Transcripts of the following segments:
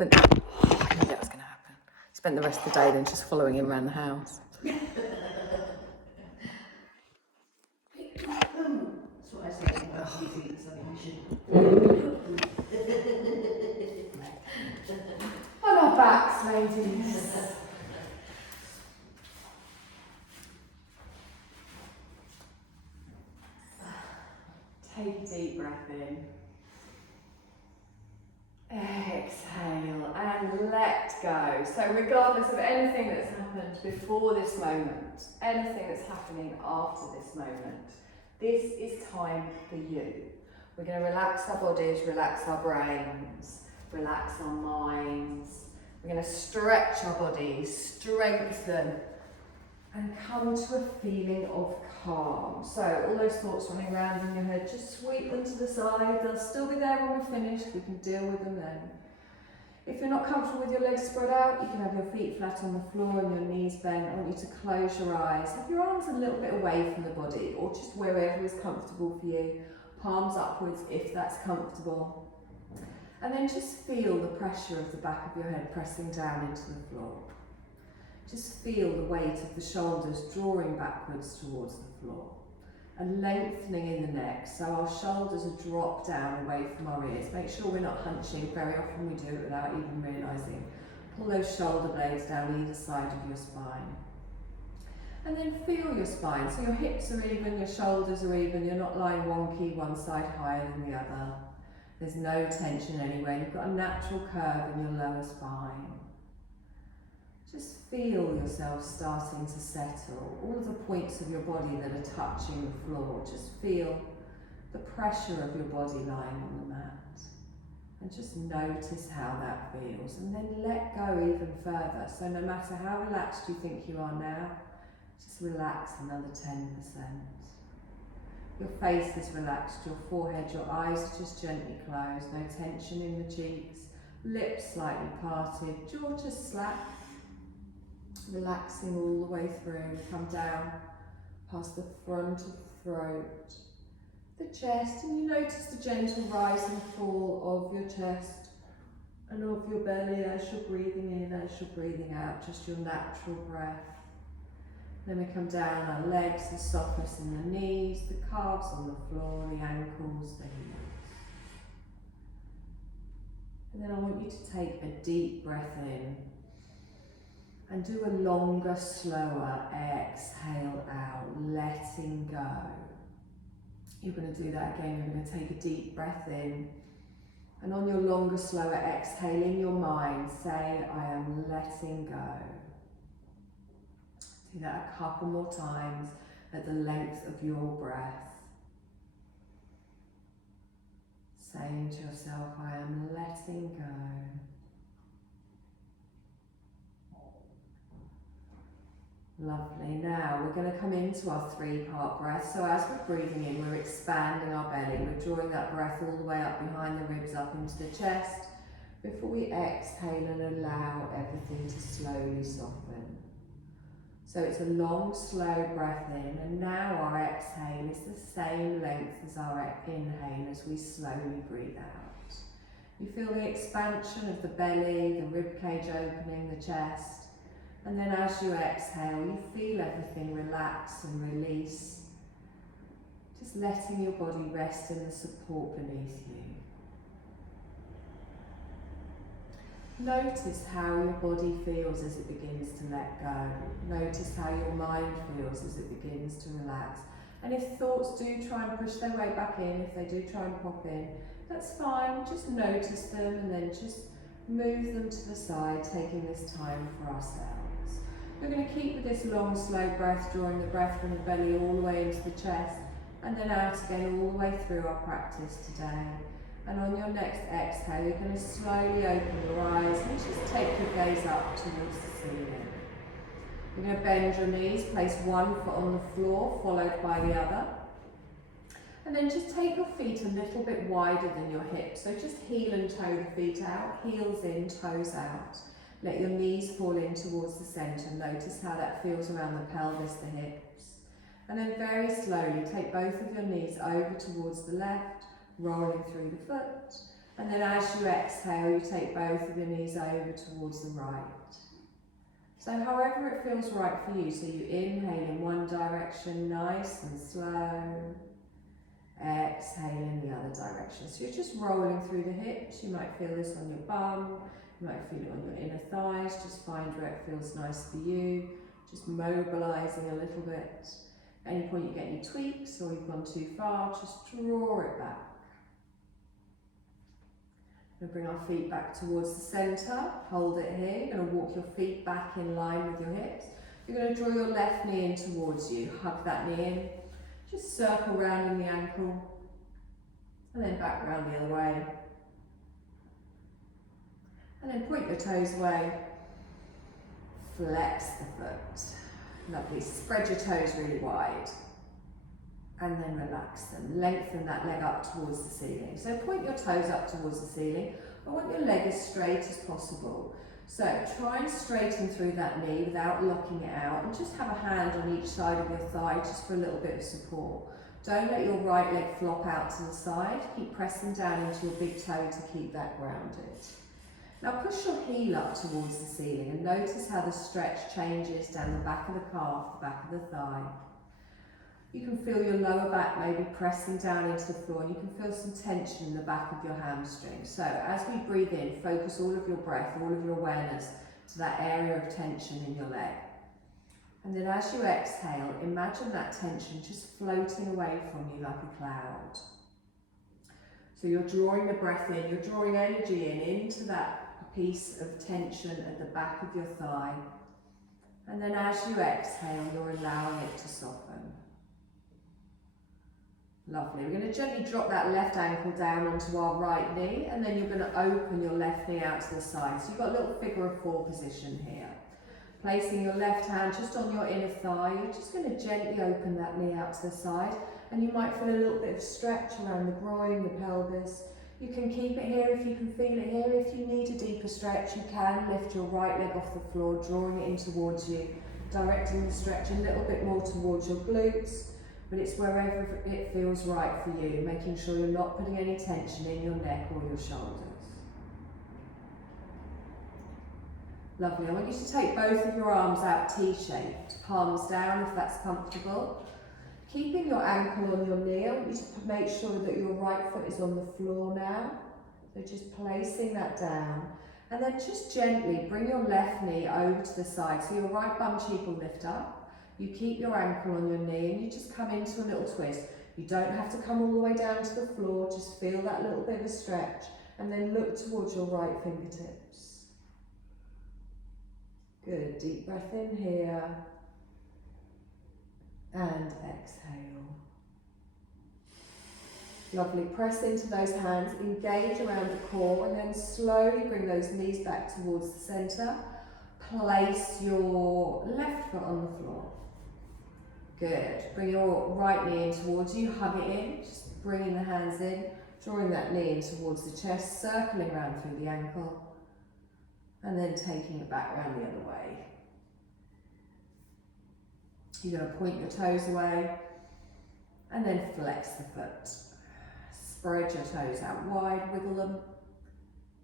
Spent, I knew that was going to happen. Spent the rest of the day then just following him around the house. That's what I say about he's eating something he shouldn't. On our backs, ladies. Take a deep breath in. Exhale and let go. So regardless of anything that's happened before this moment, anything that's happening after this moment, this is time for you. We're going to relax our bodies, relax our brains, relax our minds. We're going to stretch our bodies, strengthen, and come to a feeling of calm. So all those thoughts running around in your head, just sweep them to the side. They'll still be there when we're finished. We can deal with them then. If you're not comfortable with your legs spread out, you can have your feet flat on the floor and your knees bent. I want you to close your eyes. Have your arms a little bit away from the body, or just wherever is comfortable for you. Palms upwards if that's comfortable. And then just feel the pressure of the back of your head pressing down into the floor. Just feel the weight of the shoulders drawing backwards towards the floor and lengthening in the neck, so our shoulders are dropped down away from our ears. Make sure we're not hunching. Very often we do it without even realising. Pull those shoulder blades down either side of your spine. And then feel your spine, so your hips are even, your shoulders are even, you're not lying wonky, one side higher than the other. There's no tension anywhere, you've got a natural curve in your lower spine. Just feel yourself starting to settle. All of the points of your body that are touching the floor, just feel the pressure of your body lying on the mat. And just notice how that feels. And then let go even further. So no matter how relaxed you think you are now, just relax another 10%. Your face is relaxed, your forehead, your eyes are just gently closed, no tension in the cheeks, lips slightly parted, jaw just slack. Relaxing all the way through, come down past the front of the throat, the chest, and you notice the gentle rise and fall of your chest and of your belly as you're breathing in, as you're breathing out, just your natural breath. Then we come down, our legs, the softness in the knees, the calves on the floor, the ankles, the heels. And then I want you to take a deep breath in and do a longer, slower exhale out, letting go. You're going to do that again. You're going to take a deep breath in, and on your longer, slower exhale, in your mind, say, I am letting go. Do that a couple more times at the length of your breath. Saying to yourself, I am letting go. Lovely. Now we're going to come into our 3-part breath. So as we're breathing in, we're expanding our belly. We're drawing that breath all the way up behind the ribs, up into the chest, before we exhale and allow everything to slowly soften. So it's a long, slow breath in, and now our exhale is the same length as our inhale as we slowly breathe out. You feel the expansion of the belly, the rib cage opening, the chest. And then as you exhale, you feel everything relax and release. Just letting your body rest in the support beneath you. Notice how your body feels as it begins to let go. Notice how your mind feels as it begins to relax. And if thoughts do try and push their way back in, if they do try and pop in, that's fine. Just notice them and then just move them to the side, taking this time for ourselves. We're going to keep with this long, slow breath, drawing the breath from the belly all the way into the chest and then out again all the way through our practice today. And on your next exhale, you're going to slowly open your eyes and just take your gaze up towards the ceiling. You're going to bend your knees, place one foot on the floor, followed by the other. And then just take your feet a little bit wider than your hips. So just heel and toe the feet out, heels in, toes out. Let your knees fall in towards the centre. Notice how that feels around the pelvis, the hips. And then very slowly take both of your knees over towards the left, rolling through the foot. And then as you exhale, you take both of your knees over towards the right. So however it feels right for you, so you inhale in one direction, nice and slow. Exhale in the other direction. So you're just rolling through the hips. You might feel this on your bum, you might feel it on your inner thighs. Just find where it feels nice for you. Just mobilising a little bit. At any point you get any tweaks or you've gone too far, just draw it back. We'll bring our feet back towards the centre, hold it here. You're going to walk your feet back in line with your hips. You're going to draw your left knee in towards you, hug that knee in. Just circle round in the ankle, and then back round the other way. And then point your toes away, flex the foot. Lovely, spread your toes really wide. And then relax them. Lengthen that leg up towards the ceiling. So point your toes up towards the ceiling. I want your leg as straight as possible. So try and straighten through that knee without locking it out, and just have a hand on each side of your thigh just for a little bit of support. Don't let your right leg flop out to the side. Keep pressing down into your big toe to keep that grounded. Now push your heel up towards the ceiling and notice how the stretch changes down the back of the calf, the back of the thigh. You can feel your lower back maybe pressing down into the floor, and you can feel some tension in the back of your hamstring. So as we breathe in, focus all of your breath, all of your awareness to that area of tension in your leg. And then as you exhale, imagine that tension just floating away from you like a cloud. So you're drawing the breath in, you're drawing energy into that piece of tension at the back of your thigh. And then as you exhale, you're allowing it to soften. Lovely. We're going to gently drop that left ankle down onto our right knee, and then you're going to open your left knee out to the side. So you've got a little figure of four position here. Placing your left hand just on your inner thigh, you're just going to gently open that knee out to the side, and you might feel a little bit of stretch around the groin, the pelvis. You can keep it here if you can feel it here. If you need a deeper stretch, you can lift your right leg off the floor, drawing it in towards you, directing the stretch a little bit more towards your glutes. But it's wherever it feels right for you, making sure you're not putting any tension in your neck or your shoulders. Lovely. I want you to take both of your arms out T-shaped, palms down if that's comfortable. Keeping your ankle on your knee, I want you to make sure that your right foot is on the floor now. So just placing that down. And then just gently bring your left knee over to the side. So your right bum cheek will lift up. You keep your ankle on your knee and you just come into a little twist. You don't have to come all the way down to the floor, just feel that little bit of a stretch and then look towards your right fingertips. Good, deep breath in here and exhale. Lovely, press into those hands, engage around the core and then slowly bring those knees back towards the centre. Place your left foot on the floor. Good. Bring your right knee in towards you, hug it in, just bringing the hands in, drawing that knee in towards the chest, circling around through the ankle, and then taking it back around the other way. You're going to point your toes away, and then flex the foot. Spread your toes out wide, wiggle them,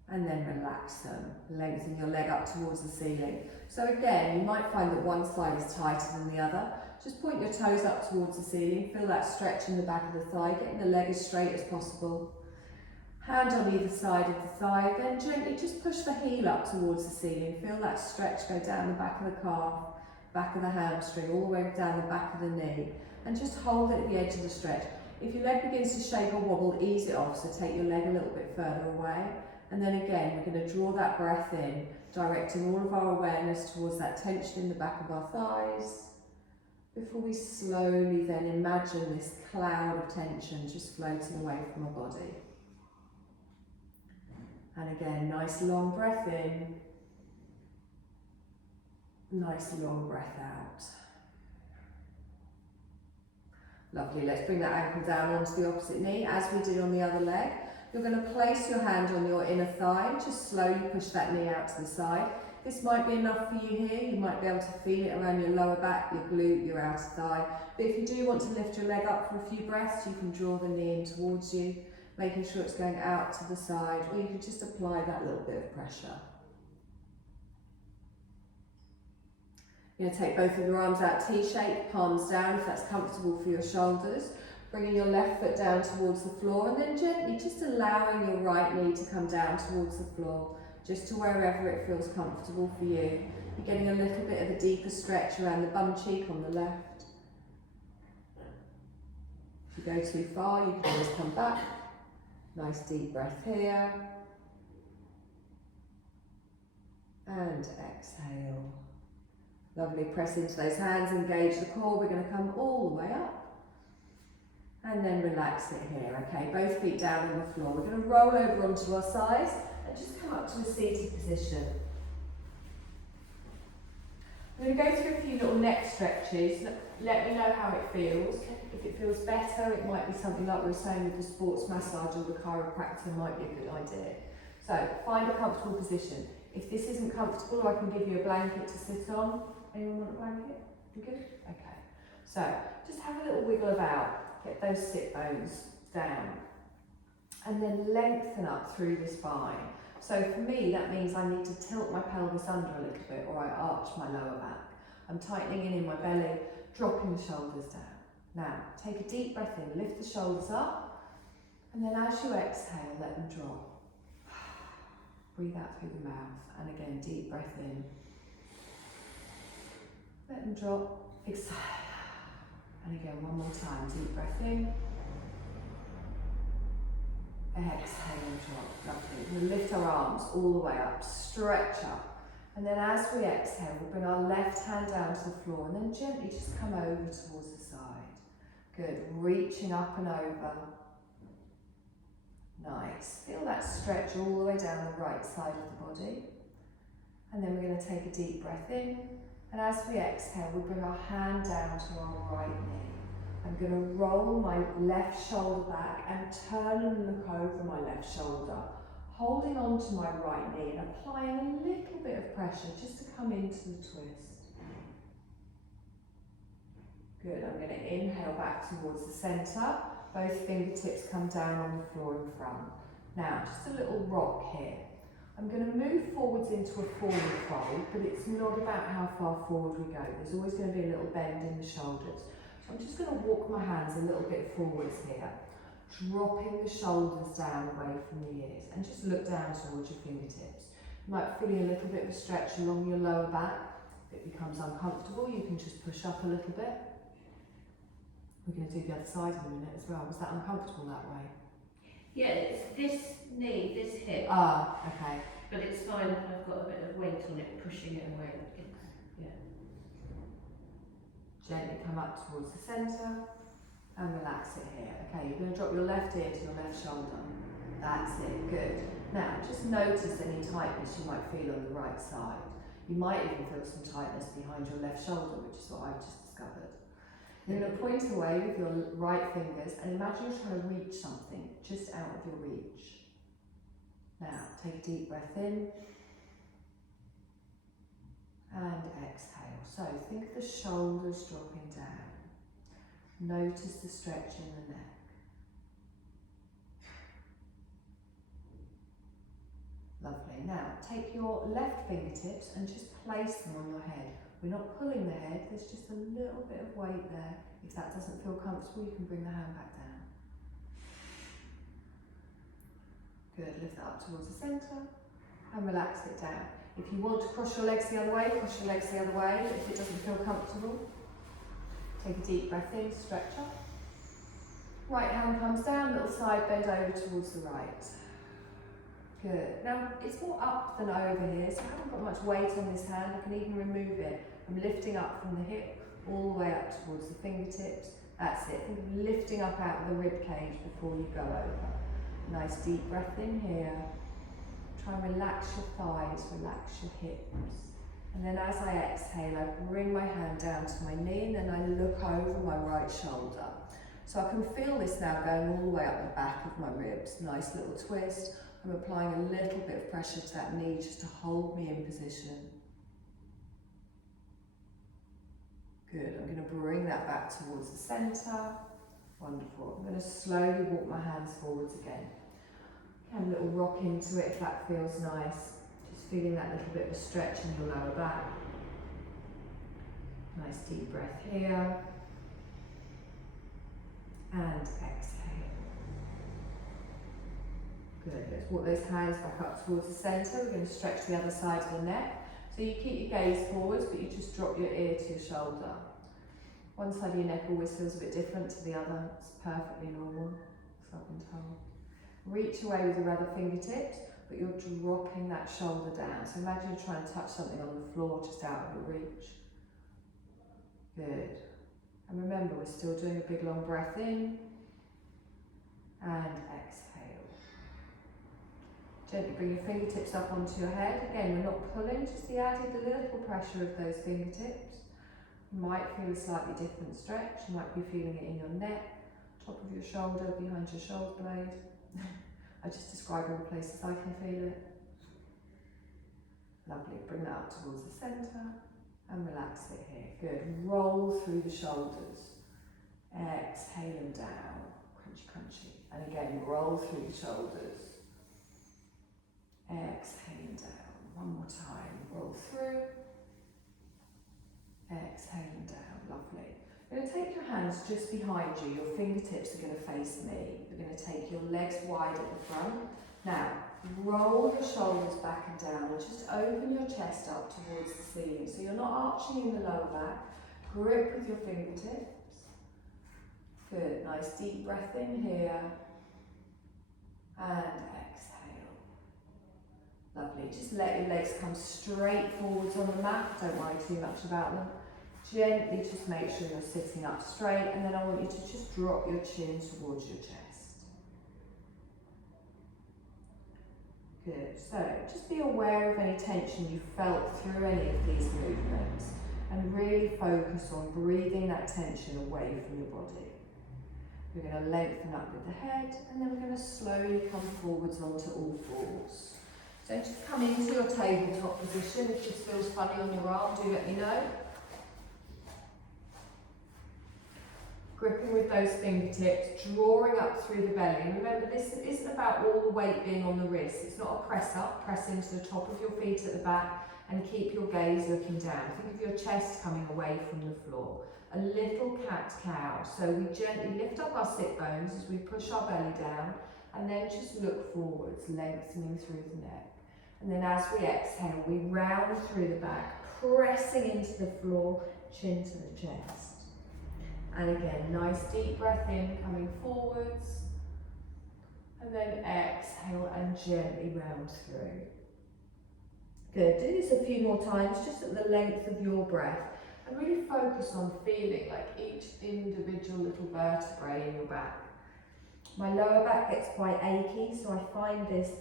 and then relax them. Lengthen your leg up towards the ceiling. So again, you might find that one side is tighter than the other. Just point your toes up towards the ceiling, feel that stretch in the back of the thigh, getting the leg as straight as possible. Hand on either side of the thigh, then gently just push the heel up towards the ceiling. Feel that stretch go down the back of the calf, back of the hamstring, all the way down the back of the knee. And just hold it at the edge of the stretch. If your leg begins to shake or wobble, ease it off, so take your leg a little bit further away. And then again, we're going to draw that breath in, directing all of our awareness towards that tension in the back of our thighs. Before we slowly then imagine this cloud of tension just floating away from our body. And again, nice long breath in, nice long breath out. Lovely, let's bring that ankle down onto the opposite knee as we did on the other leg. You're going to place your hand on your inner thigh, just slowly push that knee out to the side. This might be enough for you here. You might be able to feel it around your lower back, your glute, your outer thigh. But if you do want to lift your leg up for a few breaths, you can draw the knee in towards you. making sure it's going out to the side, or you can just apply that little bit of pressure. You're going to take both of your arms out T-shape, palms down if that's comfortable for your shoulders. Bringing your left foot down towards the floor, and then gently just allowing your right knee to come down towards the floor, just to wherever it feels comfortable for you. You're getting a little bit of a deeper stretch around the bum cheek on the left. If you go too far, you can always come back. Nice deep breath here. And exhale. Lovely, press into those hands, engage the core. We're going to come all the way up. And then relax it here, okay? Both feet down on the floor. We're going to roll over onto our sides and just come up to a seated position. I'm going to go through a few little neck stretches. Let me know how it feels. If it feels better, it might be something like we were saying with the sports massage or the chiropractor might be a good idea. So find a comfortable position. If this isn't comfortable, I can give you a blanket to sit on. Anyone want a blanket? You good? Okay. So just have a little wiggle about. Get those sit bones down. And then lengthen up through the spine. So for me, that means I need to tilt my pelvis under a little bit, or I arch my lower back. I'm tightening in my belly, dropping the shoulders down. Now, take a deep breath in, lift the shoulders up, and then as you exhale, let them drop. Breathe out through the mouth, and again, deep breath in. Let them drop, exhale. And again, one more time, deep breath in. Exhale and drop, lovely. We'll lift our arms all the way up, stretch up. And then as we exhale, we'll bring our left hand down to the floor and then gently just come over towards the side. Good, reaching up and over. Nice, feel that stretch all the way down the right side of the body. And then we're going to take a deep breath in. And as we exhale, we'll bring our hand down to our right knee. I'm going to roll my left shoulder back and turn and look over my left shoulder, holding on to my right knee and applying a little bit of pressure just to come into the twist. Good, I'm going to inhale back towards the centre. Both fingertips come down on the floor in front. Now, just a little rock here. I'm going to move forwards into a forward fold, but it's not about how far forward we go. There's always going to be a little bend in the shoulders. So I'm just going to walk my hands a little bit forwards here, dropping the shoulders down away from the ears, and just look down towards your fingertips. You might feel a little bit of a stretch along your lower back. If it becomes uncomfortable, you can just push up a little bit. We're going to do the other side in a minute as well. Was that uncomfortable that way? Yeah, it's this knee, this hip. Ah, okay. But it's fine if I've got a bit of weight on it, pushing it away. Yeah. Gently come up towards the centre and relax it here. Okay, you're going to drop your left ear to your left shoulder. That's it, good. Now, just notice any tightness you might feel on the right side. You might even feel some tightness behind your left shoulder, which is what I've just discovered. You're going to point away with your right fingers and imagine you're trying to reach something just out of your reach. Now, take a deep breath in and exhale. So think of the shoulders dropping down. Notice the stretch in the neck. Lovely. Now, take your left fingertips and just place them on your head. We're not pulling the head, there's just a little bit of weight there. If that doesn't feel comfortable, you can bring the hand back down. Good, lift that up towards the centre and relax it down. If you want to cross your legs the other way, cross your legs the other way. If it doesn't feel comfortable, take a deep breath in, stretch up. Right hand comes down, little side bend over towards the right. Good. Now, it's more up than over here, so I haven't got much weight on this hand. I can even remove it. I'm lifting up from the hip all the way up towards the fingertips. That's it. Lifting up out of the rib cage before you go over. Nice deep breath in here. Try and relax your thighs, relax your hips. And then as I exhale, I bring my hand down to my knee and then I look over my right shoulder. So I can feel this now going all the way up the back of my ribs. Nice little twist. I'm applying a little bit of pressure to that knee just to hold me in position. Good, I'm going to bring that back towards the centre Wonderful. I'm going to slowly walk my hands forwards again. Have a little rock into it if that feels nice. Just feeling that little bit of a stretch in your lower back. Nice deep breath here. And exhale. Good. Let's walk those hands back up towards the centre. We're going to stretch the other side of the neck. So you keep your gaze forwards, but you just drop your ear to your shoulder. One side of your neck always feels a bit different to the other. It's perfectly normal, so I've been told. Reach away with your other fingertips, but you're dropping that shoulder down. So imagine you're trying to touch something on the floor just out of your reach. Good. And remember, we're still doing a big long breath in and exhale. Gently bring your fingertips up onto your head. Again, we're not pulling, just the added little pressure of those fingertips. You might feel a slightly different stretch. You might be feeling it in your neck, top of your shoulder, behind your shoulder blade. I just describe all the places I can feel it. Lovely. Bring that up towards the centre and relax it here. Good. Roll through the shoulders. Exhale and down. Crunchy, crunchy. And again, roll through the shoulders. Exhale and down. One more time. Roll through. Exhale and down. Lovely. You're going to take your hands just behind you. Your fingertips are going to face me. You're going to take your legs wide at the front. Now, roll your shoulders back and down and just open your chest up towards the ceiling. So you're not arching in the lower back. Grip with your fingertips. Good. Nice deep breath in here. And exhale. Lovely. Just let your legs come straight forwards on the mat. Don't worry too much about them. Gently just make sure you're sitting up straight, and then I want you to just drop your chin towards your chest. Good. So just be aware of any tension you felt through any of these movements and really focus on breathing that tension away from your body. We're going to lengthen up with the head, and then we're going to slowly come forwards onto all fours. So just come into your tabletop position. If this feels funny on your arm, do let me know. Gripping with those fingertips, drawing up through the belly. And remember, this isn't about all the weight being on the wrist. It's not a press up. Press into the top of your feet at the back and keep your gaze looking down. Think of your chest coming away from the floor. A little cat-cow. So we gently lift up our sit bones as we push our belly down, and then just look forwards, lengthening through the neck. And then as we exhale, we round through the back, pressing into the floor, chin to the chest. And again, nice deep breath in, coming forwards. And then exhale and gently round through. Good. Do this a few more times, just at the length of your breath. And really focus on feeling like each individual little vertebrae in your back. My lower back gets quite achy, so I find this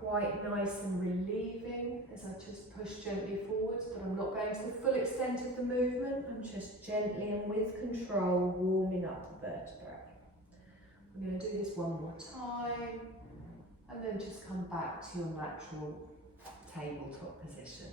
quite nice and relieving as I just push gently forwards, but I'm not going to the full extent of the movement. I'm just gently and with control warming up the vertebrae. I'm going to do this one more time, and then just come back to your natural tabletop position.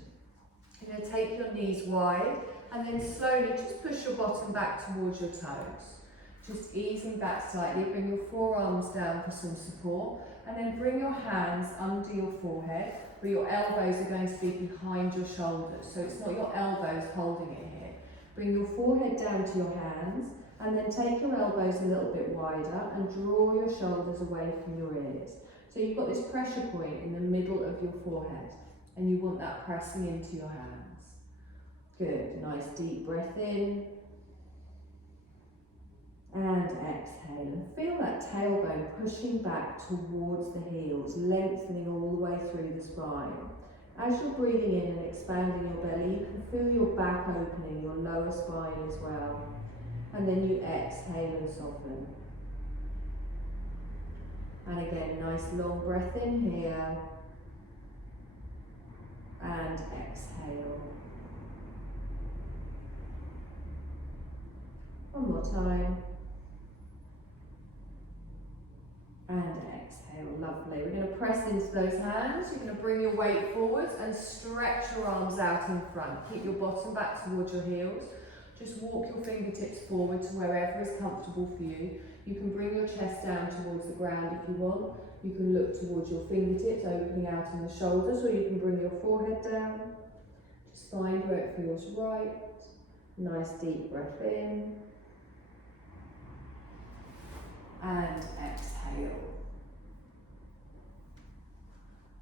You're going to take your knees wide, and then slowly just push your bottom back towards your toes. Just easing back slightly, bring your forearms down for some support, and then bring your hands under your forehead, where your elbows are going to be behind your shoulders. So it's not your elbows holding it here. Bring your forehead down to your hands, and then take your elbows a little bit wider and draw your shoulders away from your ears. So you've got this pressure point in the middle of your forehead, and you want that pressing into your hands. Good. Nice deep breath in. And exhale, and feel that tailbone pushing back towards the heels, lengthening all the way through the spine. As you're breathing in and expanding your belly, you can feel your back opening, your lower spine as well. And then you exhale and soften. And again, nice long breath in here. And exhale. One more time. And exhale, lovely. We're going to press into those hands. You're going to bring your weight forwards and stretch your arms out in front. Keep your bottom back towards your heels. Just walk your fingertips forward to wherever is comfortable for you. You can bring your chest down towards the ground if you want. You can look towards your fingertips, opening out in the shoulders, or you can bring your forehead down. Just find where it feels right. Nice deep breath in. And exhale.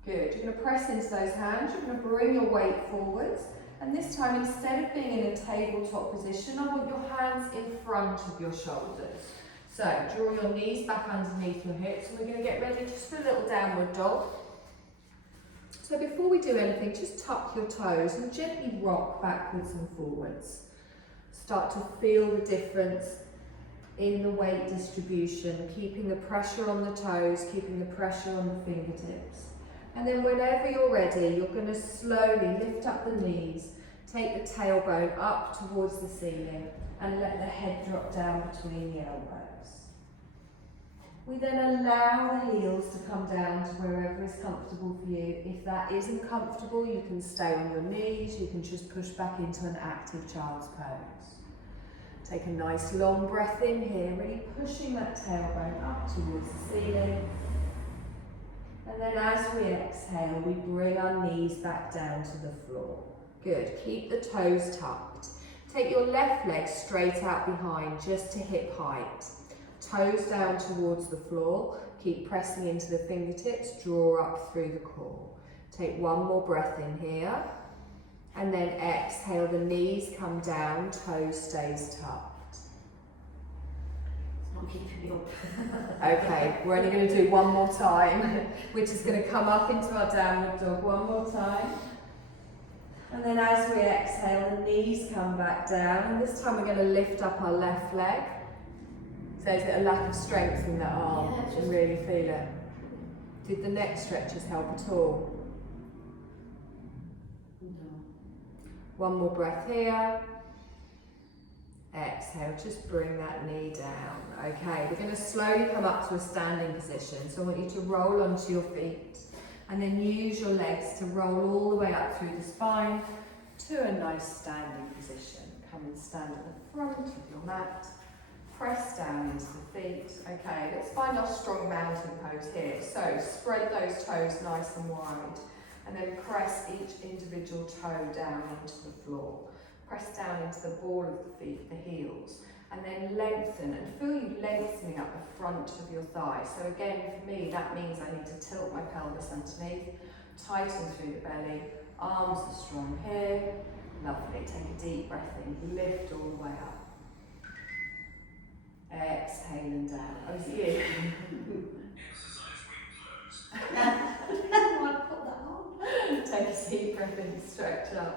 Good. You're going to press into those hands. You're going to bring your weight forwards. And this time, instead of being in a tabletop position, I want your hands in front of your shoulders. So draw your knees back underneath your hips, and we're going to get ready just for a little downward dog. So before we do anything, just tuck your toes and gently rock backwards and forwards. Start to feel the difference in the weight distribution, keeping the pressure on the toes, keeping the pressure on the fingertips. And then whenever you're ready, you're going to slowly lift up the knees, take the tailbone up towards the ceiling, and let the head drop down between the elbows. We then allow the heels to come down to wherever is comfortable for you. If that isn't comfortable, you can stay on your knees, you can just push back into an active child's pose. Take a nice long breath in here, really pushing that tailbone up towards the ceiling. And then as we exhale, we bring our knees back down to the floor. Good, keep the toes tucked. Take your left leg straight out behind, just to hip height. Toes down towards the floor, keep pressing into the fingertips, draw up through the core. Take one more breath in here, and then exhale, the knees come down, toes stays tucked. It's not keeping me up. Okay, we're only going to do one more time. We're just going to come up into our downward dog one more time. And then as we exhale, the knees come back down, and this time we're going to lift up our left leg. So is it a lack of strength in that arm? Yeah, You can really feel it. Did the neck stretches help at all? No. One more breath here. Exhale, just bring that knee down. Okay, we're going to slowly come up to a standing position. So I want you to roll onto your feet and then use your legs to roll all the way up through the spine to a nice standing position. Come and stand at the front of your mat. Press down into the feet. Okay, let's find our strong mountain pose here. So spread those toes nice and wide, and then press each individual toe down into the floor. Press down into the ball of the feet, the heels, and then lengthen, and feel you lengthening up the front of your thighs. So again, for me, that means I need to tilt my pelvis underneath, tighten through the belly, arms are strong here. Lovely, take a deep breath in, lift all the way up. Exhale and down. Oh, is it you? Exercise when closed. I put that on. Take a deep breath in, stretch up.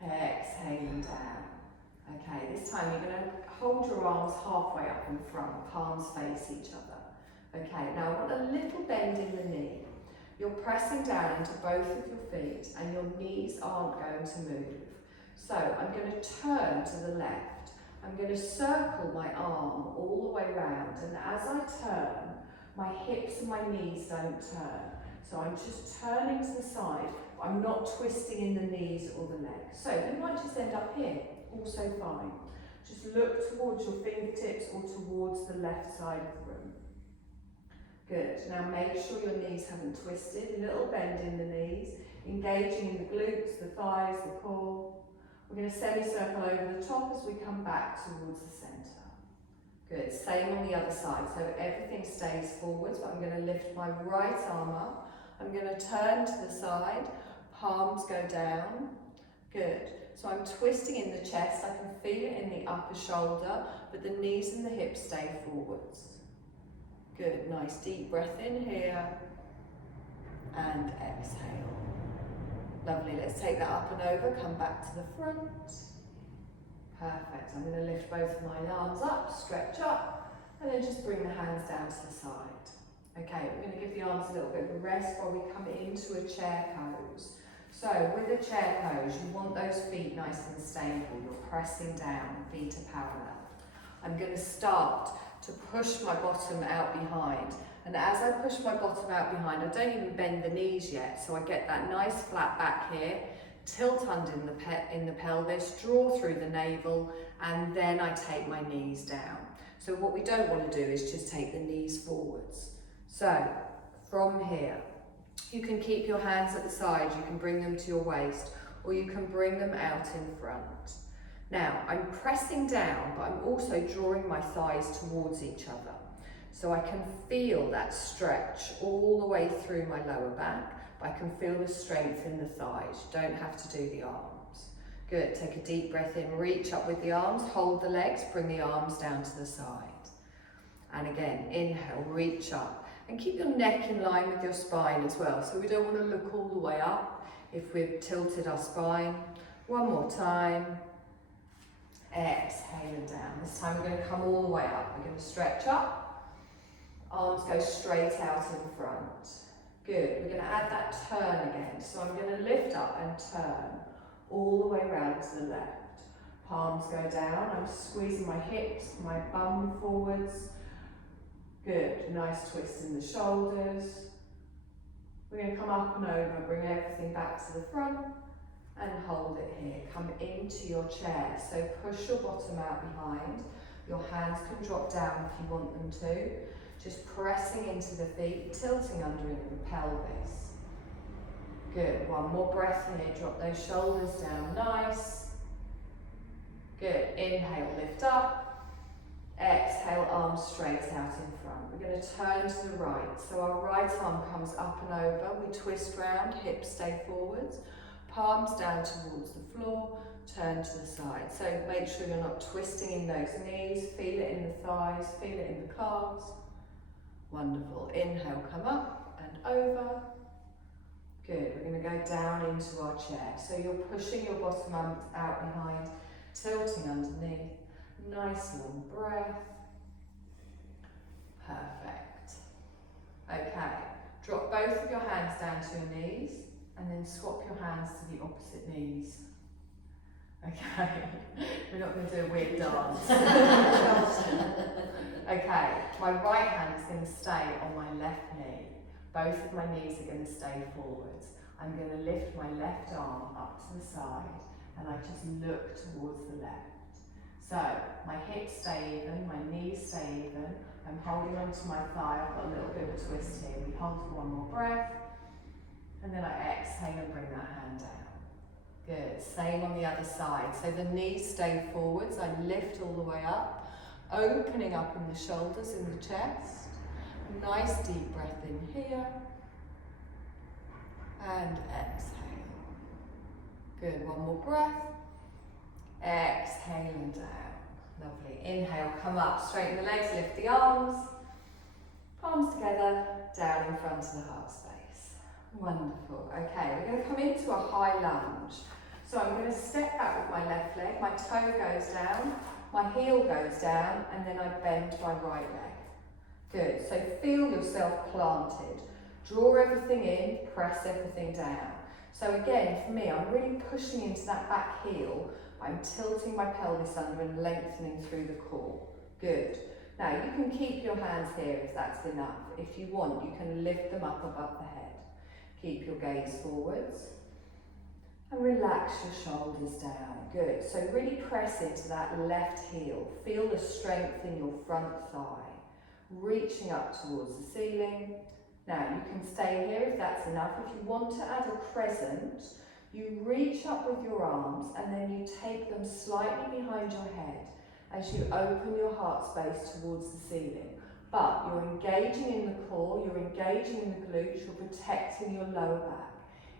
Exhale and down. Okay, this time you're going to hold your arms halfway up in front, palms face each other. Okay, now I want a little bend in the knee. You're pressing down into both of your feet and your knees aren't going to move. So I'm going to turn to the left. I'm going to circle my arm all the way round, and as I turn, my hips and my knees don't turn. So I'm just turning to the side, but I'm not twisting in the knees or the legs. So you might just end up here, also fine. Just look towards your fingertips or towards the left side of the room. Good. Now make sure your knees haven't twisted. A little bend in the knees, engaging in the glutes, the thighs, the core. We're going to semicircle over the top as we come back towards the centre. Good, same on the other side, so everything stays forwards, but I'm going to lift my right arm up. I'm going to turn to the side, palms go down. Good, so I'm twisting in the chest, I can feel it in the upper shoulder, but the knees and the hips stay forwards. Good, nice deep breath in here, and exhale. Lovely, let's take that up and over, come back to the front. Perfect, I'm going to lift both of my arms up, stretch up, and then just bring the hands down to the side. Okay, we're going to give the arms a little bit of a rest while we come into a chair pose. So with a chair pose, you want those feet nice and stable, you're pressing down, feet are parallel. I'm going to start to push my bottom out behind. And as I push my bottom out behind, I don't even bend the knees yet, so I get that nice flat back here. tilt under in the pelvis, draw through the navel, and then I take my knees down. So what we don't want to do is just take the knees forwards. So from here, you can keep your hands at the side, you can bring them to your waist, or you can bring them out in front. Now, I'm pressing down, but I'm also drawing my thighs towards each other. So I can feel that stretch all the way through my lower back, but I can feel the strength in the thighs. You don't have to do the arms. Good, take a deep breath in, reach up with the arms, hold the legs, bring the arms down to the side. And again, inhale, reach up. And keep your neck in line with your spine as well. So we don't want to look all the way up if we've tilted our spine. One more time. Exhale and down. This time we're going to come all the way up. We're going to stretch up. Arms go straight out in front. Good. We're going to add that turn again. So I'm going to lift up and turn all the way around to the left. Palms go down. I'm squeezing my hips, my bum forwards. Good. Nice twist in the shoulders. We're going to come up and over, bring everything back to the front and hold it here. Come into your chair. So push your bottom out behind. Your hands can drop down if you want them to. Just pressing into the feet, tilting under into the pelvis. Good. One more breath here. Drop those shoulders down. Nice. Good. Inhale, lift up. Exhale, arms straight out in front. We're going to turn to the right. So our right arm comes up and over. We twist round, hips stay forwards. Palms down towards the floor. Turn to the side. So make sure you're not twisting in those knees. Feel it in the thighs. Feel it in the calves. Wonderful. Inhale, come up and over. Good. We're going to go down into our chair. So you're pushing your bottom arm out behind, tilting underneath. Nice long breath. Perfect. Okay. Drop both of your hands down to your knees and then swap your hands to the opposite knees. Okay. We're not going to do a weird dance. Okay. My right hand is going to stay on my left knee. Both of my knees are going to stay forwards. I'm going to lift my left arm up to the side and I just look towards the left. So my hips stay even, my knees stay even. I'm holding onto my thigh. I've got a little bit of a twist here. We hold for one more breath. And then I exhale and bring that hand down. Good. Same on the other side. So the knees stay forwards. I lift all the way up, opening up in the shoulders, in the chest. Nice deep breath in here. And exhale. Good. One more breath. Exhale and down. Lovely. Inhale, come up, straighten the legs, lift the arms. Palms together, down in front of the heart space. Wonderful. Okay, we're going to come into a high lunge. So I'm going to step back with my left leg, my toe goes down, my heel goes down, and then I bend my right leg. Good. So feel yourself planted. Draw everything in, press everything down. So again, for me, I'm really pushing into that back heel. I'm tilting my pelvis under and lengthening through the core. Good. Now you can keep your hands here if that's enough. If you want, you can lift them up above the head. Keep your gaze forwards. And relax your shoulders down. Good. So really press into that left heel. Feel the strength in your front thigh. Reaching up towards the ceiling. Now you can stay here if that's enough. If you want to add a crescent, you reach up with your arms and then you take them slightly behind your head as you open your heart space towards the ceiling. But you're engaging in the core, you're engaging in the glutes, you're protecting your lower back.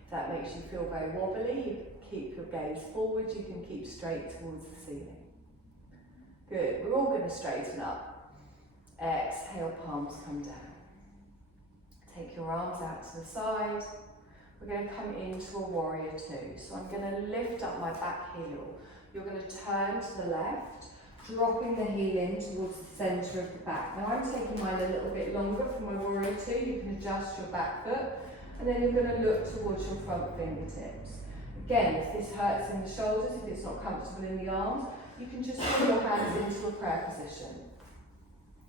If that makes you feel very wobbly, you keep your gaze forward, you can keep straight towards the ceiling. Good, we're all going to straighten up. Exhale, palms come down. Take your arms out to the side. We're going to come into a warrior two. So I'm going to lift up my back heel. You're going to turn to the left, dropping the heel in towards the centre of the back. Now I'm taking mine a little bit longer for my warrior two. You can adjust your back foot and then you're going to look towards your front fingertips. Again, if this hurts in the shoulders, if it's not comfortable in the arms, you can just put your hands into a prayer position.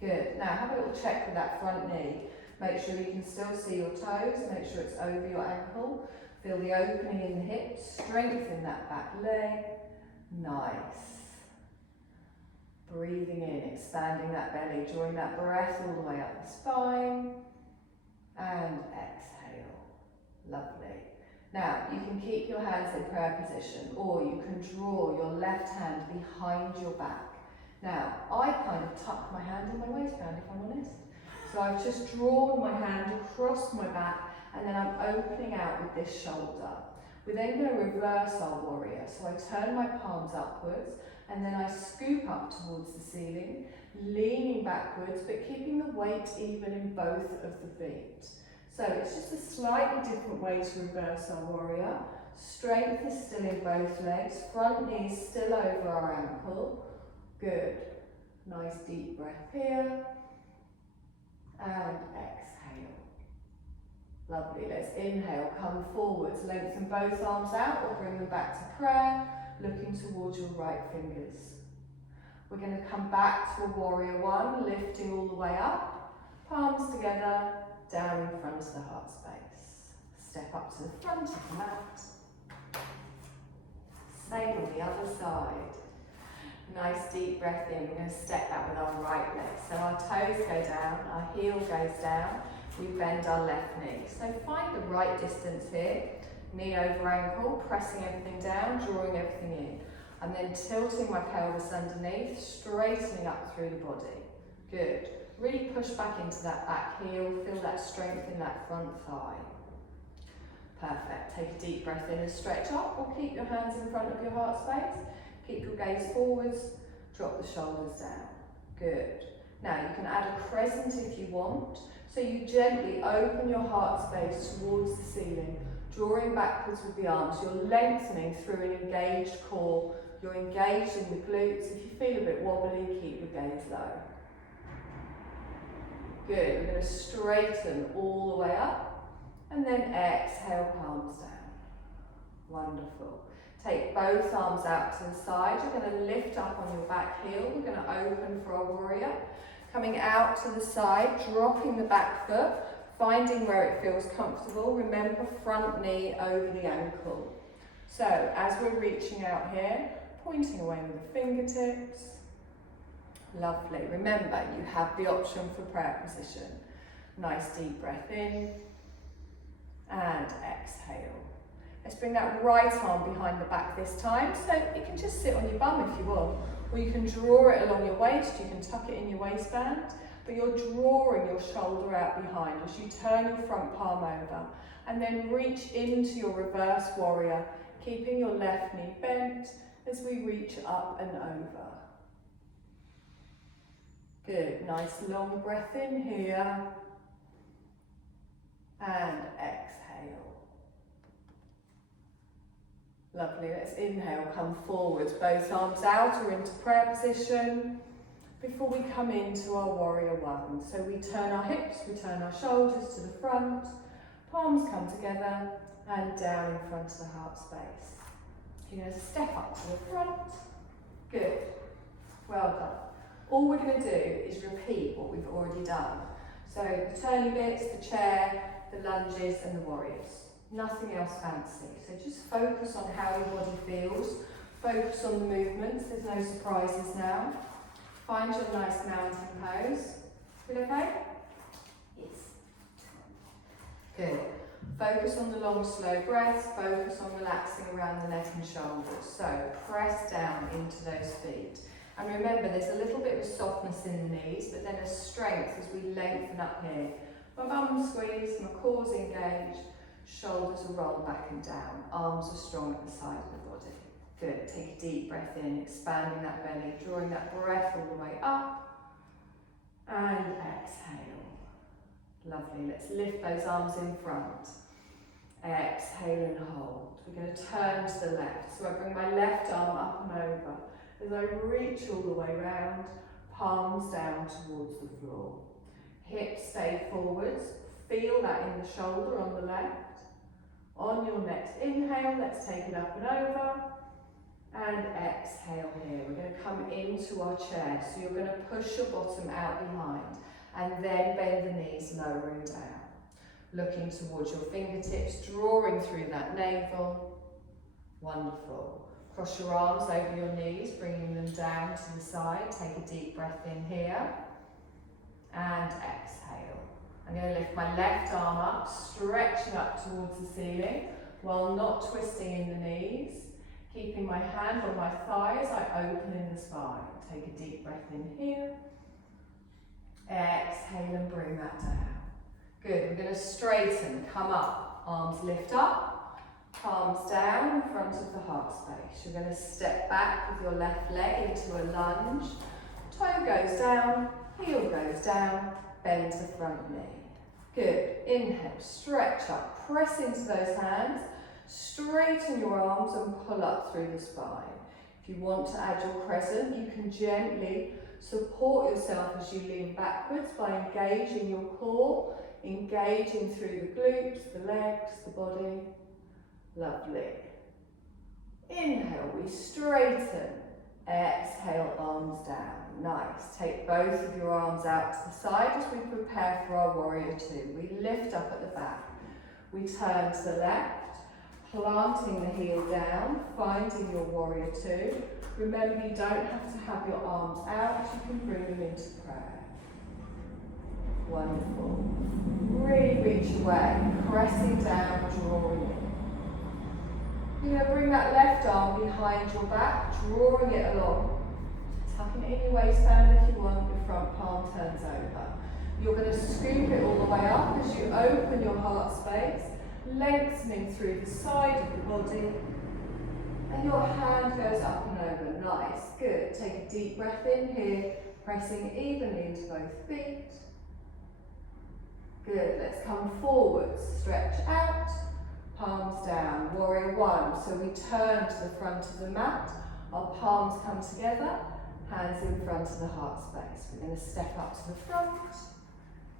Good. Now have a little check with that front knee. Make sure you can still see your toes, make sure it's over your ankle. Feel the opening in the hips, strengthen that back leg. Nice. Breathing in, expanding that belly, drawing that breath all the way up the spine. And exhale. Lovely. Now, you can keep your hands in prayer position, or you can draw your left hand behind your back. Now, I kind of tuck my hand in my waistband, if I'm honest. So I've just drawn my hand across my back, and then I'm opening out with this shoulder. We're then going to reverse our warrior. So I turn my palms upwards, and then I scoop up towards the ceiling, leaning backwards, but keeping the weight even in both of the feet. So it's just a slightly different way to reverse our warrior. Strength is still in both legs, front knee is still over our ankle. Good. Nice deep breath here. And exhale. Lovely. Let's inhale, come forwards, lengthen both arms out or bring them back to prayer, looking towards your right fingers. We're going to come back to a warrior one, lifting all the way up, palms together, down in front of the heart space. Step up to the front of the mat. Same on the other side. Nice deep breath in. We're going to step back with our right leg. So our toes go down, our heel goes down, we bend our left knee. So find the right distance here. Knee over ankle, pressing everything down, drawing everything in. I'm then tilting my pelvis underneath, straightening up through the body. Good. Really push back into that back heel, feel that strength in that front thigh. Perfect. Take a deep breath in and stretch up, or keep your hands in front of your heart space. Keep your gaze forwards, drop the shoulders down. Good. Now you can add a crescent if you want. So you gently open your heart space towards the ceiling, drawing backwards with the arms. You're lengthening through an engaged core. You're engaged in the glutes. If you feel a bit wobbly, keep your gaze low. Good. We're going to straighten all the way up, and then exhale, palms down. Wonderful. Take both arms out to the side. You're going to lift up on your back heel. We're going to open for our warrior. Coming out to the side, dropping the back foot, finding where it feels comfortable. Remember, front knee over the ankle. So as we're reaching out here, pointing away with the fingertips. Lovely. Remember, you have the option for prayer position. Nice deep breath in and exhale. Let's bring that right arm behind the back this time. So it can just sit on your bum if you want, or you can draw it along your waist. You can tuck it in your waistband, but you're drawing your shoulder out behind as you turn your front palm over, and then reach into your reverse warrior, keeping your left knee bent as we reach up and over. Good. Nice long breath in here and exhale. Lovely. Let's inhale, come forwards, both arms out or into prayer position before we come into our warrior one. So we turn our hips, we turn our shoulders to the front, palms come together and down in front of the heart space. You're going to step up to the front. Good. Well done. All we're going to do is repeat what we've already done. So the turny bits, the chair, the lunges and the warriors. Nothing else fancy. So just focus on how your body feels. Focus on the movements. There's no surprises now. Find your nice mountain pose. Feel okay? Yes. Good. Focus on the long, slow breaths. Focus on relaxing around the neck and shoulders. So press down into those feet. And remember, there's a little bit of softness in the knees, but then a strength as we lengthen up here. My bum squeezed, my core's engaged. Shoulders are rolled back and down. Arms are strong at the side of the body. Good. Take a deep breath in, expanding that belly, drawing that breath all the way up. And exhale. Lovely. Let's lift those arms in front. Exhale and hold. We're going to turn to the left. So I bring my left arm up and over. As I reach all the way round, palms down towards the floor. Hips stay forwards. Feel that in the shoulder on the left. On your next inhale, let's take it up and over. And exhale here. We're going to come into our chair. So you're going to push your bottom out behind and then bend the knees lower and down. Looking towards your fingertips, drawing through that navel. Wonderful. Cross your arms over your knees, bringing them down to the side. Take a deep breath in here. And exhale. I'm going to lift my left arm up, stretching up towards the ceiling while not twisting in the knees. Keeping my hand on my thighs, I open in the spine. Take a deep breath in here. Exhale and bring that down. Good, we're going to straighten, come up, arms lift up, palms down in front of the heart space. You're going to step back with your left leg into a lunge. Toe goes down, heel goes down, bend the front knee. Good, inhale, stretch up, press into those hands, straighten your arms and pull up through the spine. If you want to add your crescent, you can gently support yourself as you lean backwards by engaging your core, engaging through the glutes, the legs, the body. Lovely. Inhale, we straighten. Exhale, arms down. Nice. Take both of your arms out to the side as we prepare for our warrior two. We lift up at the back. We turn to the left, planting the heel down, finding your warrior two. Remember, you don't have to have your arms out, you can bring them into prayer. Wonderful. Really reach away, pressing down, drawing in. You're going to bring that left arm behind your back, drawing it along. Tucking it in your waistband if you want, your front palm turns over. You're going to scoop it all the way up as you open your heart space, lengthening through the side of the body. And your hand goes up and over. Nice, good. Take a deep breath in here, pressing evenly into both feet. Good, let's come forwards, stretch out, palms down, warrior one. So we turn to the front of the mat, our palms come together, hands in front of the heart space. We're going to step up to the front.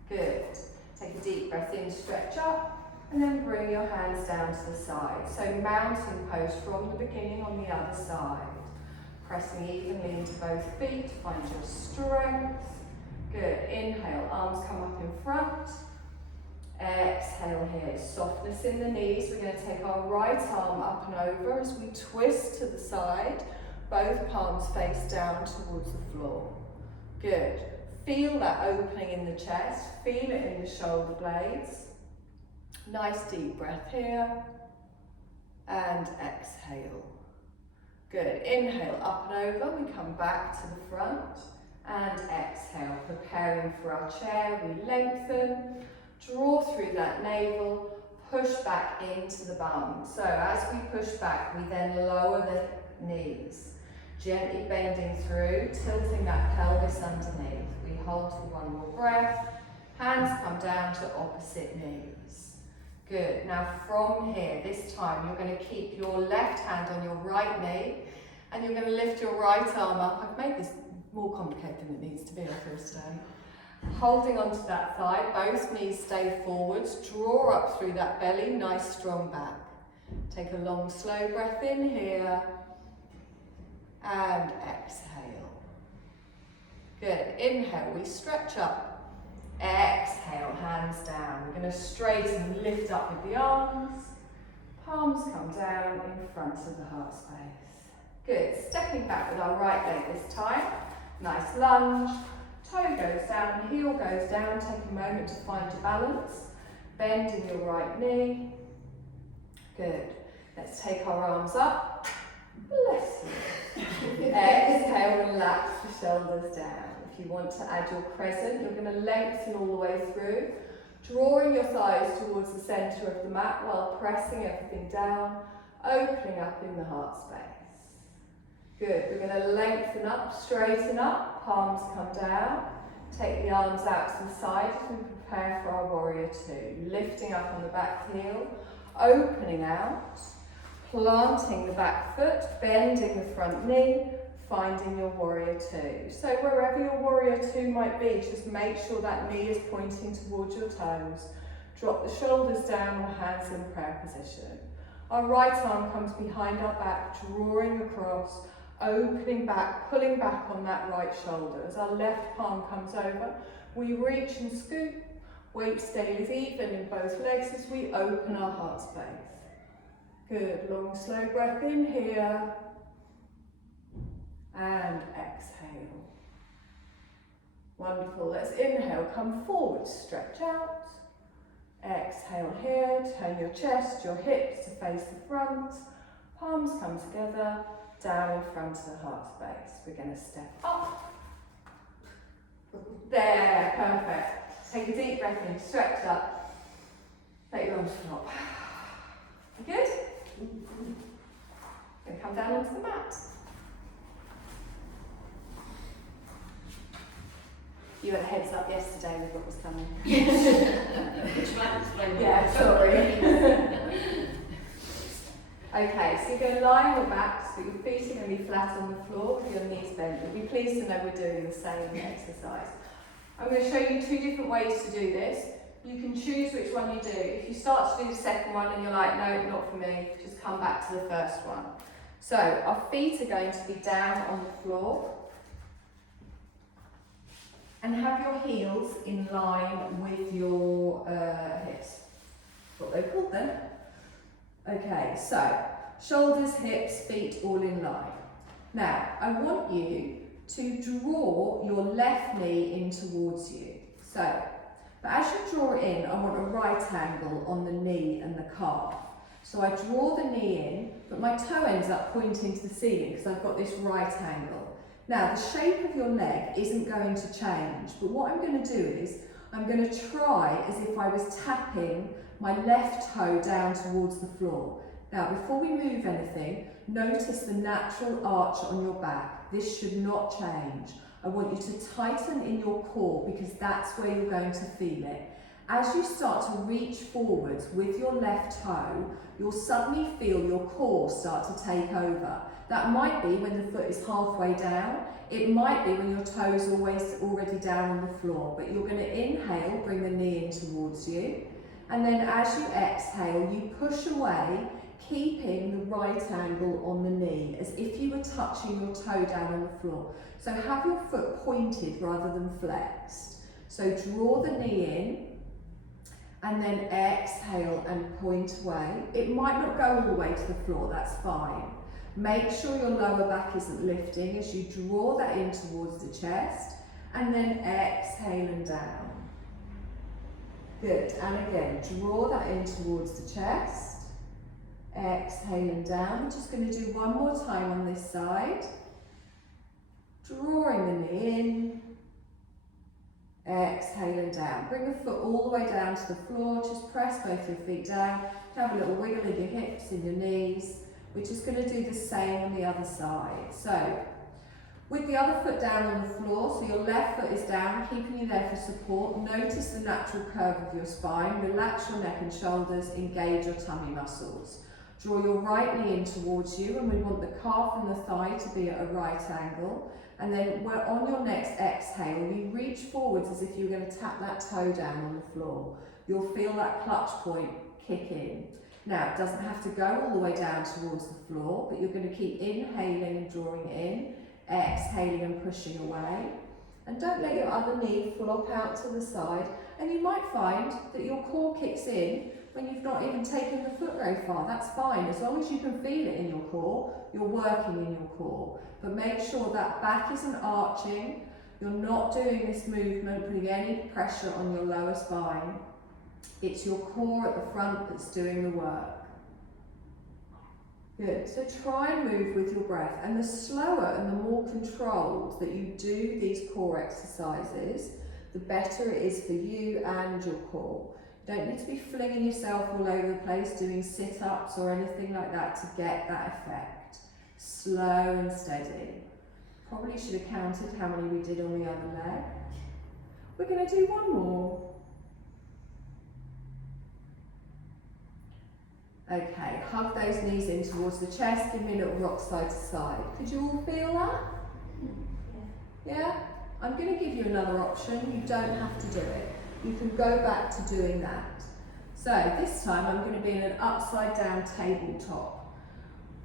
Good. Take a deep breath in, stretch up, and then bring your hands down to the side. So mountain pose from the beginning on the other side. Pressing evenly into both feet, find your strength. Good. Inhale, arms come up in front. Exhale here, softness in the knees. We're going to take our right arm up and over as we twist to the side, both palms face down towards the floor. Good. Feel that opening in the chest, feel it in the shoulder blades. Nice deep breath here, and exhale. Good. Inhale, up and over, we come back to the front, and exhale, preparing for our chair. We lengthen. Draw through that navel, push back into the bum. So as we push back, we then lower the knees, gently bending through, tilting that pelvis underneath. We hold for one more breath. Hands come down to opposite knees. Good. Now from here, this time, you're going to keep your left hand on your right knee, and you're going to lift your right arm up. I've made this more complicated than it needs to be, I feel today. Holding onto that thigh, both knees stay forwards, draw up through that belly, nice strong back. Take a long slow breath in here, and exhale. Good, inhale, we stretch up, exhale, hands down. We're going to straighten, lift up with the arms, palms come down in front of the heart space. Good, stepping back with our right leg this time, nice lunge. Toe goes down, heel goes down, take a moment to find your balance. Bending your right knee. Good. Let's take our arms up. Bless you. Exhale, relax the shoulders down. If you want to add your crescent, you're going to lengthen all the way through, drawing your thighs towards the centre of the mat while pressing everything down, opening up in the heart space. Good, we're going to lengthen up, straighten up, palms come down, take the arms out to the side as we prepare for our warrior two. Lifting up on the back heel, opening out, planting the back foot, bending the front knee, finding your warrior two. So wherever your warrior two might be, just make sure that knee is pointing towards your toes. Drop the shoulders down or hands in prayer position. Our right arm comes behind our back, drawing across, opening back, pulling back on that right shoulder. As our left palm comes over, we reach and scoop, Weight stays even in both legs as we open our heart space. Good, long slow breath in here. And exhale. Wonderful, let's inhale, come forward, stretch out. Exhale here, turn your chest, your hips to face the front. Palms come together, down in front of the heart space. We're going to step up. There, perfect. Take a deep breath in, stretch up. Let your arms drop. Good? Going to come down onto the mat. You had a heads up yesterday with what was coming. Which might explain Yeah, sorry. Okay, so you're going to lie on your back, so your feet are going to be flat on the floor with your knees bent. You'll be pleased to know we're doing the same exercise. I'm going to show you 2 different ways to do this. You can choose which one you do. If you start to do the second one and you're like, no, not for me, just come back to the first one. So our feet are going to be down on the floor. And have your heels in line with your hips. What they're called then. Okay, so shoulders, hips, feet all in line. Now, I want you to draw your left knee in towards you. So, but as you draw it in, I want a right angle on the knee and the calf. So I draw the knee in, but my toe ends up pointing to the ceiling because I've got this right angle. Now, the shape of your leg isn't going to change, but what I'm going to do is, I'm going to try as if I was tapping my left toe down towards the floor. Now, before we move anything, notice the natural arch on your back. This should not change. I want you to tighten in your core because that's where you're going to feel it. As you start to reach forwards with your left toe, you'll suddenly feel your core start to take over. That might be when the foot is halfway down. It might be when your toe is already down on the floor. But you're going to inhale, bring the knee in towards you. And then as you exhale, you push away, keeping the right angle on the knee, as if you were touching your toe down on the floor. So have your foot pointed rather than flexed. So draw the knee in. And then exhale and point away. It might not go all the way to the floor, that's fine. Make sure your lower back isn't lifting as you draw that in towards the chest. And then exhale and down. Good, and again, draw that in towards the chest. Exhale and down. We're just going to do one more time on this side. Drawing the knee in. Exhale and down. Bring the foot all the way down to the floor. Just press both your feet down. Have a little wiggle in your hips and your knees. We're just going to do the same on the other side. So, with the other foot down on the floor, so your left foot is down, keeping you there for support. Notice the natural curve of your spine. Relax your neck and shoulders. Engage your tummy muscles. Draw your right knee in towards you, and we want the calf and the thigh to be at a right angle. And then on your next exhale, you reach forwards as if you're going to tap that toe down on the floor. You'll feel that clutch point kick in. Now, it doesn't have to go all the way down towards the floor, but you're going to keep inhaling and drawing in, exhaling and pushing away. And don't let your other knee flop out to the side. And you might find that your core kicks in when you've not even taken the foot very far. That's fine. As long as you can feel it in your core, you're working in your core. But make sure that back isn't arching. You're not doing this movement, putting any pressure on your lower spine. It's your core at the front that's doing the work. Good. So try and move with your breath. And the slower and the more controlled that you do these core exercises, the better it is for you and your core. You don't need to be flinging yourself all over the place doing sit-ups or anything like that to get that effect. Slow and steady. Probably should have counted how many we did on the other leg. We're going to do one more. Okay, hug those knees in towards the chest, give me a little rock side to side. Could you all feel that? Yeah? I'm going to give you another option, you don't have to do it. You can go back to doing that. So this time I'm going to be in an upside down tabletop.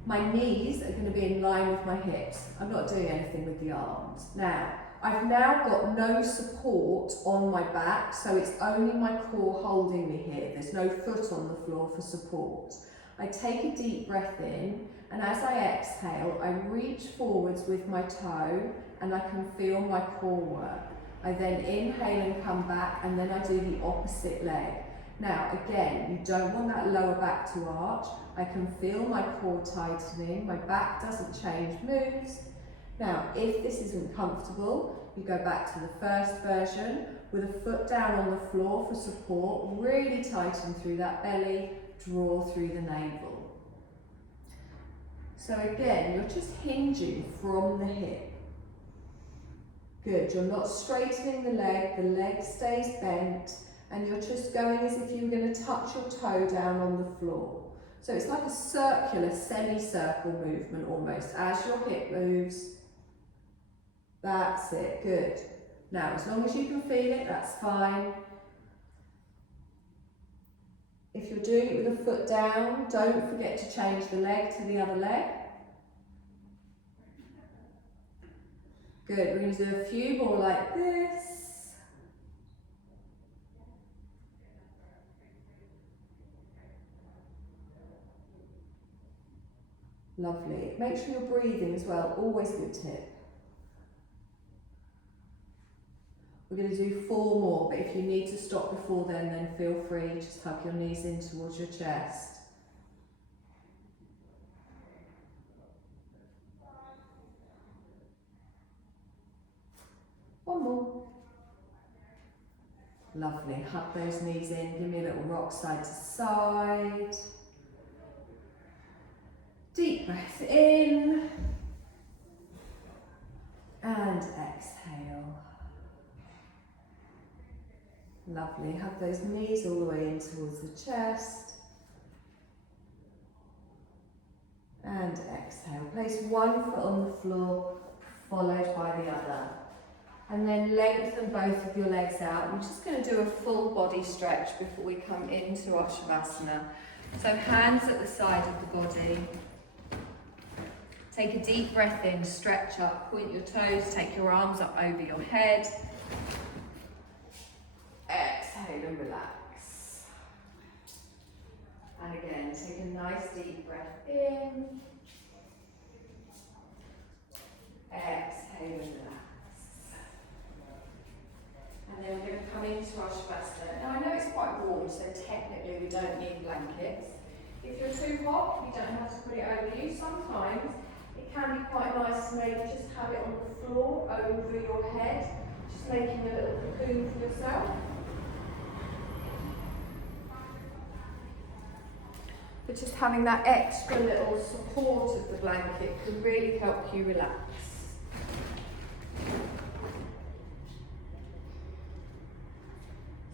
My knees are going to be in line with my hips. I'm not doing anything with the arms. Now, I've now got no support on my back, so it's only my core holding me here. There's no foot on the floor for support. I take a deep breath in, and as I exhale, I reach forwards with my toe, and I can feel my core work. I then inhale and come back, and then I do the opposite leg. Now, again, you don't want that lower back to arch. I can feel my core tightening, my back doesn't change, moves. Now, if this isn't comfortable, you go back to the first version with a foot down on the floor for support, really tighten through that belly, draw through the navel. So again, you're just hinging from the hip. Good, you're not straightening the leg stays bent, and you're just going as if you were going to touch your toe down on the floor. So it's like a circular, semi-circle movement almost, as your hip moves. That's it, good. Now, as long as you can feel it, that's fine. If you're doing it with a foot down, don't forget to change the leg to the other leg. Good, we're going to do a few more like this. Lovely. Make sure you're breathing as well, always good tip. We're going to do 4 more, but if you need to stop before then feel free, just hug your knees in towards your chest. One more. Lovely, hug those knees in, give me a little rock side to side. Deep breath in and exhale. Lovely, hug those knees all the way in towards the chest. And exhale. Place one foot on the floor, followed by the other. And then lengthen both of your legs out. We're just going to do a full body stretch before we come into our Shavasana. So hands at the side of the body. Take a deep breath in, stretch up, point your toes, take your arms up over your head. Exhale and relax. And again, take a nice deep breath in. Exhale and relax. And then we're going to come into our Shavasana. Now I know it's quite warm, so technically we don't need blankets. If you're too hot, you don't have to put it over you. Sometimes it can be quite nice to maybe just have it on the floor over your head, just making a little cocoon for yourself. But just having that extra little support of the blanket can really help you relax.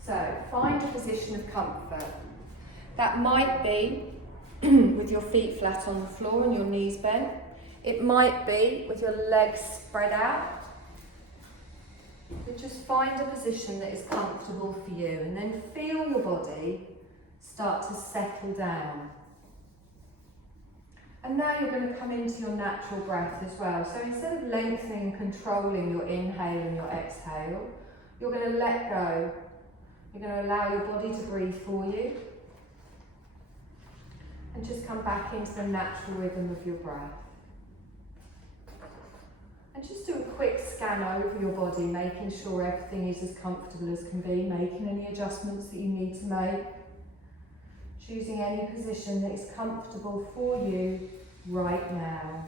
So find a position of comfort. That might be with your feet flat on the floor and your knees bent. It might be with your legs spread out. But just find a position that is comfortable for you, and then feel your body start to settle down. And now you're going to come into your natural breath as well. So instead of lengthening and controlling your inhale and your exhale, you're going to let go. You're going to allow your body to breathe for you. And just come back into the natural rhythm of your breath. And just do a quick scan over your body, making sure everything is as comfortable as can be, making any adjustments that you need to make. Choosing any position that is comfortable for you right now.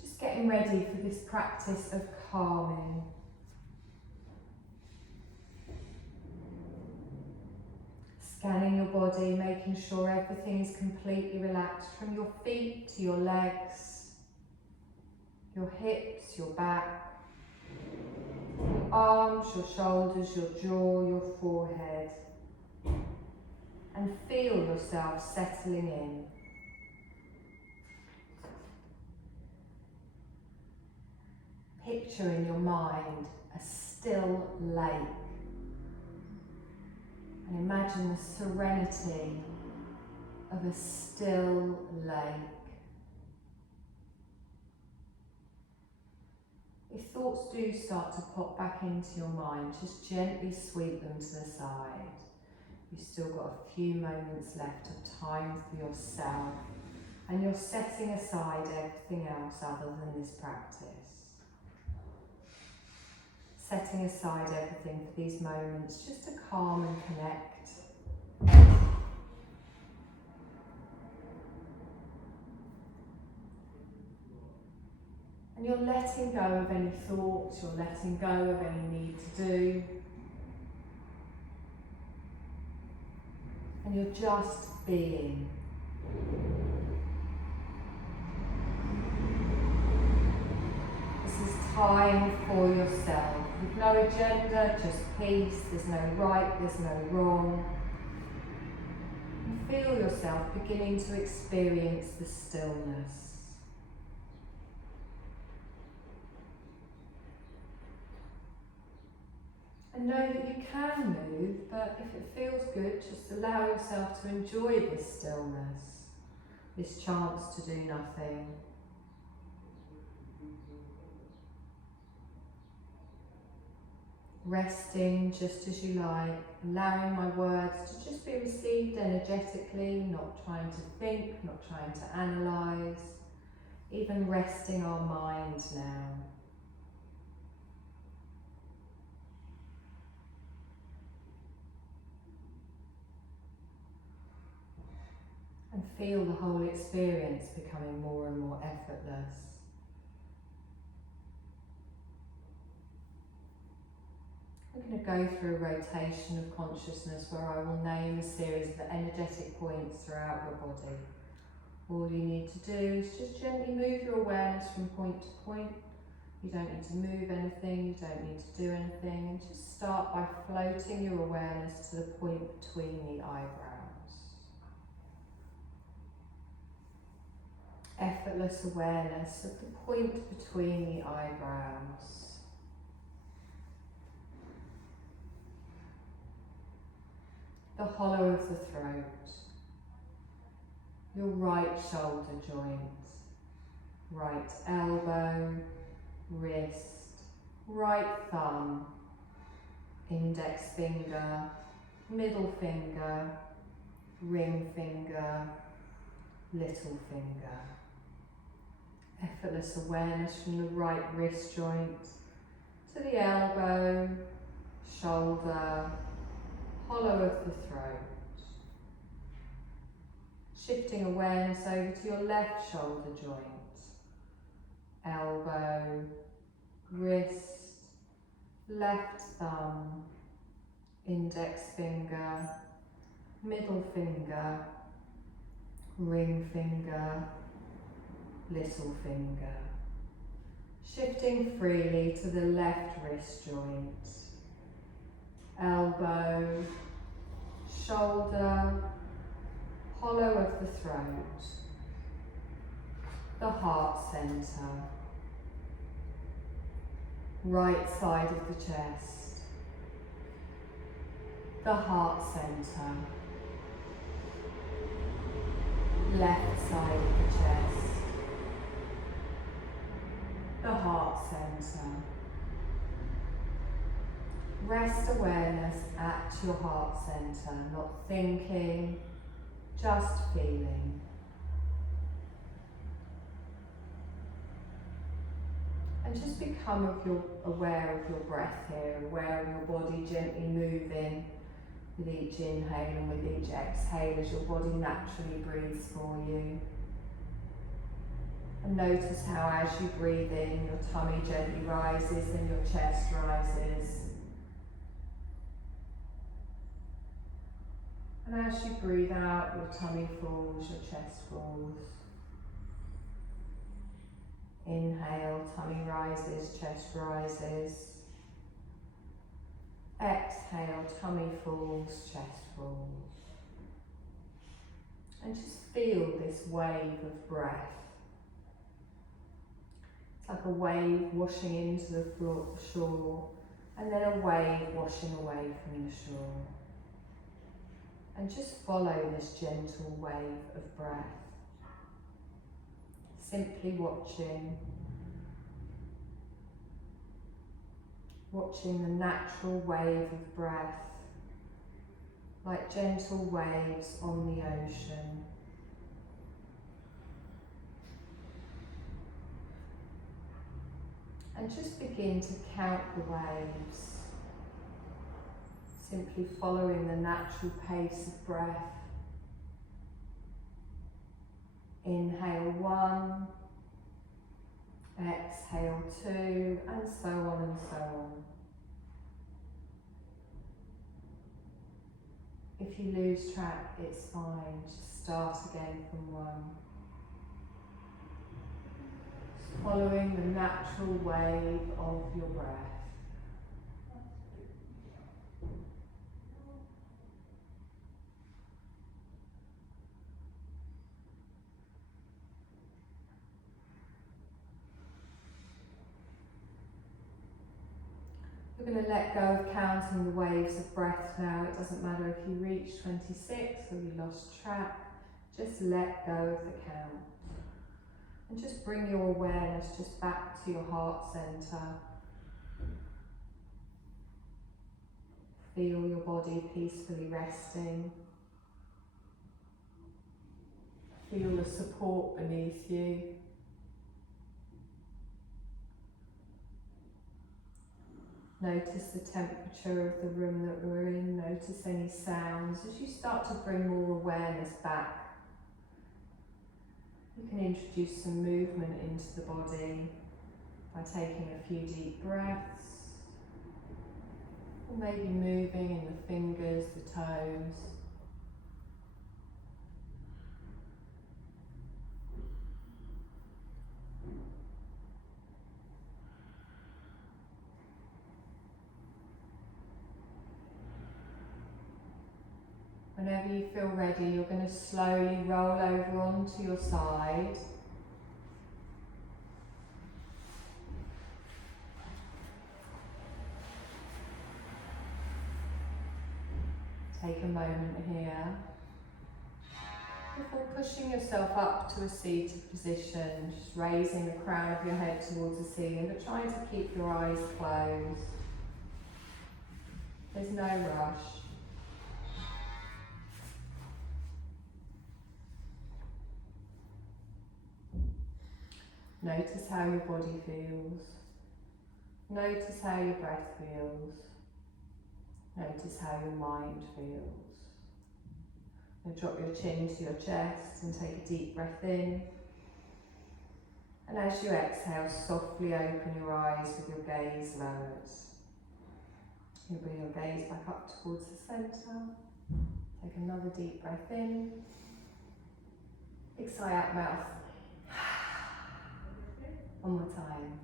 Just getting ready for this practice of calming. Scanning your body, making sure everything is completely relaxed from your feet to your legs, your hips, your back, your arms, your shoulders, your jaw, your forehead. And feel yourself settling in. Picture in your mind a still lake. And imagine the serenity of a still lake. If thoughts do start to pop back into your mind, just gently sweep them to the side. You've still got a few moments left of time for yourself, and you're setting aside everything else other than this practice. Setting aside everything for these moments just to calm and connect. And you're letting go of any thoughts, you're letting go of any need to do. And you're just being. This is time for yourself. With no agenda, just peace. There's no right, there's no wrong. And feel yourself beginning to experience the stillness. And know that you can move, but if it feels good, just allow yourself to enjoy this stillness, this chance to do nothing. Resting just as you like, allowing my words to just be received energetically, not trying to think, not trying to analyse, even resting our minds now. And feel the whole experience becoming more and more effortless. We're going to go through a rotation of consciousness where I will name a series of energetic points throughout your body. All you need to do is just gently move your awareness from point to point. You don't need to move anything, you don't need to do anything, and just start by floating your awareness to the point between the eyebrows. Effortless awareness of the point between the eyebrows. The hollow of the throat. Your right shoulder joint. Right elbow, wrist, right thumb, index finger, middle finger, ring finger, little finger. Effortless awareness from the right wrist joint to the elbow, shoulder, hollow of the throat. Shifting awareness over to your left shoulder joint, elbow, wrist, left thumb, index finger, middle finger, ring finger, little finger. Shifting freely to the left wrist joint, elbow, shoulder, hollow of the throat, the heart centre, right side of the chest, the heart centre, left side of the chest, the heart centre. Rest awareness at your heart centre, not thinking, just feeling. And just become aware of your breath here, aware of your body gently moving with each inhale and with each exhale as your body naturally breathes for you. And notice how as you breathe in, your tummy gently rises and your chest rises. And as you breathe out, your tummy falls, your chest falls. Inhale, tummy rises, chest rises. Exhale, tummy falls, chest falls. And just feel this wave of breath. It's like a wave washing into the shore, and then a wave washing away from the shore. And just follow this gentle wave of breath. Simply watching. Watching the natural wave of breath, like gentle waves on the ocean. And just begin to count the waves, simply following the natural pace of breath. Inhale 1, exhale 2, and so on and so on. If you lose track, it's fine, just start again from 1. Just following the natural wave of your breath. We're going to let go of counting the waves of breath now. It doesn't matter if you reach 26 or you lost track, just let go of the count. And just bring your awareness just back to your heart centre. Feel your body peacefully resting. Feel the support beneath you. Notice the temperature of the room that we're in. Notice any sounds. As you start to bring more awareness back, you can introduce some movement into the body by taking a few deep breaths, or maybe moving in the fingers, the toes. Whenever you feel ready, you're going to slowly roll over onto your side. Take a moment here. Before pushing yourself up to a seated position, just raising the crown of your head towards the ceiling, but trying to keep your eyes closed. There's no rush. Notice how your body feels. Notice how your breath feels. Notice how your mind feels. And drop your chin to your chest and take a deep breath in. And as you exhale, softly open your eyes with your gaze lowered. You bring your gaze back up towards the centre. Take another deep breath in. Big sigh out mouth. One more time.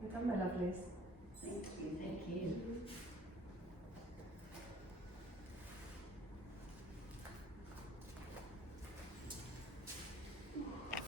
Well done, my lovelies. Thank you, thank you.